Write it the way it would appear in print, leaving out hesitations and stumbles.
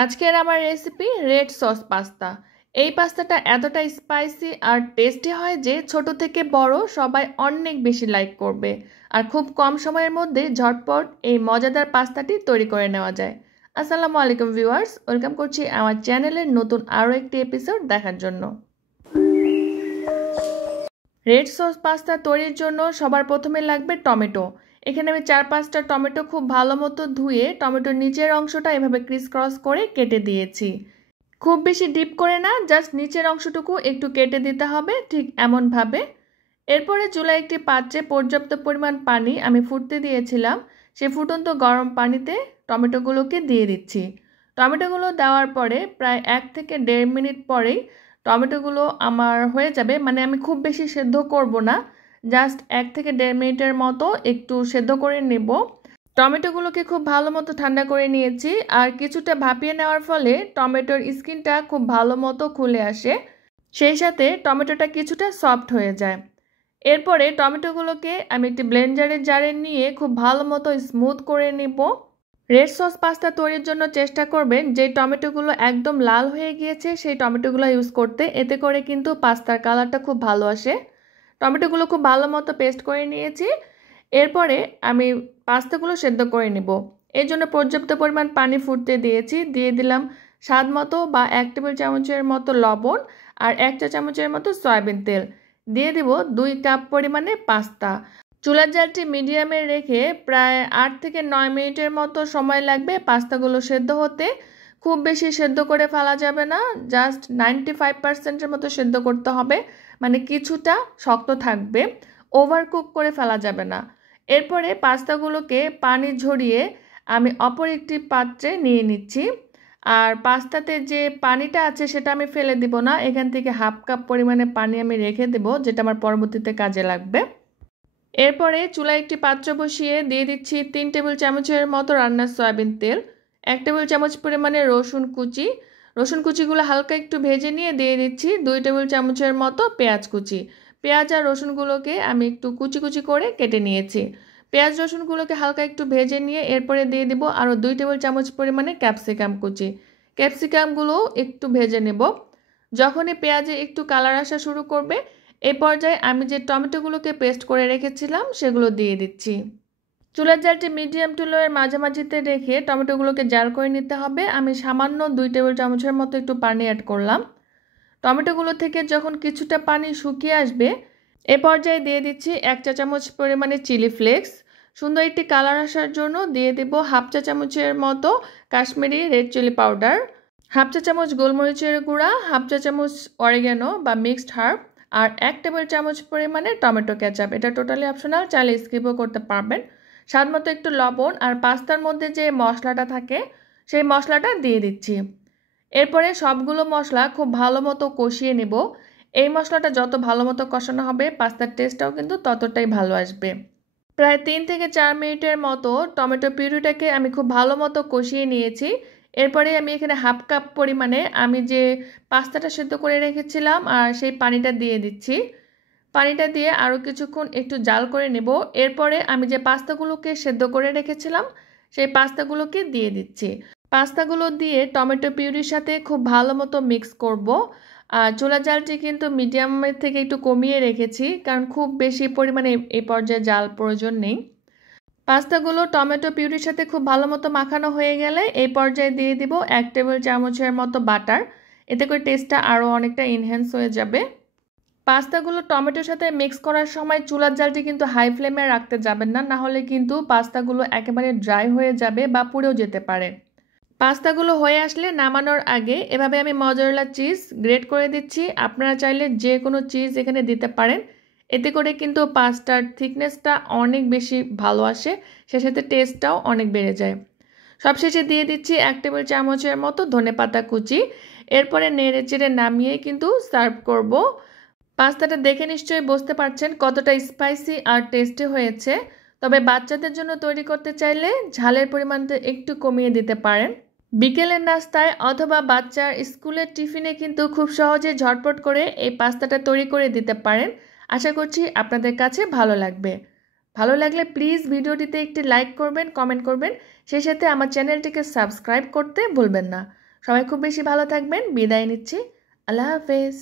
আজকের আমার recipe red sauce pasta. এই পাস্তাটা এতটা স্পাইসি আর টেস্টি হয় যে ছোট থেকে বড় সবাই অনেক বেশি লাইক করবে। আর খুব কম সময়ের মধ্যে ঝটপট এই মজাদার পাস্তাটি তৈরি করে নেওয়া যায়। আসসালামু আলাইকুম ভিউয়ার্স, ওয়েলকাম করছি আমার চ্যানেলের নতুন আরও একটি এপিসোড দেখার জন্য। রেড সস পাস্তা তৈরির জন্য সবার প্রথমে লাগবে টমেটো। এখানে আমি 4-5টা টমেটো খুব ভালো মতো ধুয়ে টমেটোর নিচের অংশটা এভাবে ক্রিস ক্রস করে কেটে দিয়েছি। খুব বেশি ডিপ করে না, জাস্ট নিচের অংশটুকু একটু কেটে দিতে হবে, ঠিক এমনভাবে। এরপরে চুলায় একটি পাত্রে পর্যাপ্ত পরিমাণ পানি আমি ফুটতে দিয়েছিলাম। সেই ফুটন্ত গরম পানিতে টমেটোগুলোকে দিয়ে দিচ্ছি। টমেটোগুলো দেওয়ার পরে প্রায় 1 থেকে 1.5 মিনিট পরেই টমেটোগুলো আমার হয়ে যাবে। মানে আমি খুব বেশি সেদ্ধ করব না, জাস্ট 1 থেকে 1.5 মিনিটের মতো একটু সেদ্ধ করে নেব। টমেটোগুলোকে খুব ভালো মতো ঠান্ডা করে নিয়েছি, আর কিছুটা ভাপিয়ে নেওয়ার ফলে টমেটোর স্কিনটা খুব ভালো মতো খুলে আসে, সেই সাথে টমেটোটা কিছুটা সফট হয়ে যায়। এরপরে টমেটোগুলোকে আমি একটি ব্লেন্ডারের জারে নিয়ে খুব ভালো মতো স্মুথ করে নেব। রেড সস পাস্তা তৈরির জন্য চেষ্টা করবেন যে টমেটোগুলো একদম লাল হয়ে গিয়েছে সেই টমেটোগুলো ইউজ করতে, এতে করে কিন্তু পাস্তার কালারটা খুব ভালো আসে। টমেটোগুলো খুব ভালো মতো পেস্ট করে নিয়েছি। এরপরে আমি পাস্তাগুলো সেদ্ধ করে নেব। এর জন্য পর্যাপ্ত পরিমাণ পানি ফুটতে দিয়েছি। দিয়ে দিলাম স্বাদ মতো বা 1 টেবিল চামচের মতো লবণ আর 1 চা চামচের মতো সয়াবিন তেল। দিয়ে দিব 2 কাপ পরিমাণে পাস্তা। চুলার জালটি মিডিয়ামে রেখে প্রায় 8 থেকে 9 মিনিটের মতো সময় লাগবে পাস্তাগুলো সেদ্ধ হতে। খুব বেশি সেদ্ধ করে ফেলা যাবে না, জাস্ট 95%-এর মতো সেদ্ধ করতে হবে, মানে কিছুটা শক্ত থাকবে, ওভারকুক করে ফেলা যাবে না। এরপরে পাস্তাগুলোকে পানি ঝরিয়ে আমি অপর একটি পাত্রে নিয়ে নিচ্ছি। আর পাস্তাতে যে পানিটা আছে সেটা আমি ফেলে দিব না, এখান থেকে 1/2 কাপ পরিমাণে পানি আমি রেখে দেব, যেটা আমার পরবর্তীতে কাজে লাগবে। এরপরে চুলায় একটি পাত্র বসিয়ে দিয়ে দিচ্ছি 3 টেবিল চামচের মতো রান্নার সয়াবিন তেল, 1 টেবিল চামচ পরিমাণে রসুন কুচিগুলো হালকা একটু ভেজে নিয়ে দিয়ে দিচ্ছি 2 টেবিল চামচের মতো পেঁয়াজ কুচি। পেঁয়াজ আর রসুনগুলোকে আমি একটু কুচি কুচি করে কেটে নিয়েছি। পেঁয়াজ রসুনগুলোকে হালকা একটু ভেজে নিয়ে এরপরে দিয়ে দিব আরও 2 টেবিল চামচ পরিমাণে ক্যাপসিকাম কুচি। ক্যাপসিকামগুলো একটু ভেজে নেব। যখনই পেঁয়াজে একটু কালার আসা শুরু করবে, এই পর্যায়ে আমি যে টমেটোগুলোকে পেস্ট করে রেখেছিলাম সেগুলো দিয়ে দিচ্ছি। চুলার জালটি মিডিয়াম টু লোয়ের মাঝামাঝিতে রেখে টমেটোগুলোকে জাল করে নিতে হবে। আমি সামান্য 2 টেবিল চামচের মতো একটু পানি অ্যাড করলাম। টমেটোগুলো থেকে যখন কিছুটা পানি শুকিয়ে আসবে, এ পর্যায়ে দিয়ে দিচ্ছি 1 চা চামচ পরিমাণে চিলি ফ্লেক্স। সুন্দর একটি কালার আসার জন্য দিয়ে দেব 1/2 চা চামচের মতো কাশ্মীরি রেড চিলি পাউডার, 1/2 চা চামচ গোলমরিচের গুঁড়া, 1/2 চা চামচ অরিগ্যানো বা মিক্সড হার্ব, আর 1 টেবিল চামচ পরিমাণে টমেটো কেচাপ। এটা টোটালি অপশনাল, চাইলে স্কিপও করতে পারবেন। স্বাদ মতো একটু লবণ আর পাস্তার মধ্যে যে মশলাটা থাকে সেই মশলাটা দিয়ে দিচ্ছি। এরপরে সবগুলো মশলা খুব ভালো মতো কষিয়ে নেব। এই মশলাটা যত ভালো মতো কষানো হবে পাস্তার টেস্টটাও কিন্তু ততটাই ভালো আসবে। প্রায় 3 থেকে 4 মিনিটের মতো টমেটো পিউরিটাকে আমি খুব ভালো মতো কষিয়ে নিয়েছি। এরপরে আমি এখানে 1/2 কাপ পরিমাণে আমি যে পাস্তাটা সেদ্ধ করে রেখেছিলাম আর সেই পানিটা দিয়ে দিচ্ছি। পানিটা দিয়ে আরও কিছুক্ষণ একটু জাল করে নেব। এরপরে আমি যে পাস্তাগুলোকে সেদ্ধ করে রেখেছিলাম সেই পাস্তাগুলোকে দিয়ে দিচ্ছি। পাস্তাগুলো দিয়ে টমেটো পিউরির সাথে খুব ভালো মতো মিক্স করব। আর চুলার জালটি কিন্তু মিডিয়ামের থেকে একটু কমিয়ে রেখেছি, কারণ খুব বেশি পরিমাণে এই পর্যায়ে জাল প্রয়োজন নেই। পাস্তাগুলো টমেটো পিউরির সাথে খুব ভালো মতো মাখানো হয়ে গেলে এই পর্যায়ে দিয়ে দিব 1 টেবিল চামচের মতো বাটার। এতে করে টেস্টটা আরও অনেকটা এনহ্যান্স হয়ে যাবে। পাস্তাগুলো টমেটোর সাথে মিক্স করার সময় চুলার জালটি কিন্তু হাই ফ্লেমে রাখতে যাবেন না, নাহলে কিন্তু পাস্তাগুলো একেবারে ড্রাই হয়ে যাবে বা পুড়েও যেতে পারে। পাস্তাগুলো হয়ে আসলে নামানোর আগে এভাবে আমি মজারেলা চিজ গ্রেট করে দিচ্ছি। আপনারা চাইলে যে কোনো চিজ এখানে দিতে পারেন, এতে করে কিন্তু পাস্তার থিকনেসটা অনেক বেশি ভালো আসে, সে সাথে টেস্টটাও অনেক বেড়ে যায়। সবশেষে দিয়ে দিচ্ছি 1 টেবিল চামচের মতো ধনেপাতা কুচি। এরপরে নেড়ে চেড়ে নামিয়ে কিন্তু সার্ভ করব। পাস্তাটা দেখে নিশ্চয়ই বুঝতে পারছেন কতটা স্পাইসি আর টেস্টি হয়েছে। তবে বাচ্চাদের জন্য তৈরি করতে চাইলে ঝালের পরিমাণটা একটু কমিয়ে দিতে পারেন। বিকেলের নাস্তায় অথবা বাচ্চার স্কুলের টিফিনে কিন্তু খুব সহজে ঝটপট করে এই পাস্তাটা তৈরি করে দিতে পারেন। আশা করছি আপনাদের কাছে ভালো লাগবে। ভালো লাগলে প্লিজ ভিডিওটিতে একটি লাইক করবেন, কমেন্ট করবেন, সেই সাথে আমার চ্যানেলটিকে সাবস্ক্রাইব করতে ভুলবেন না। সবাই খুব বেশি ভালো থাকবেন। বিদায় নিচ্ছি। আল্লাহ হাফেজ।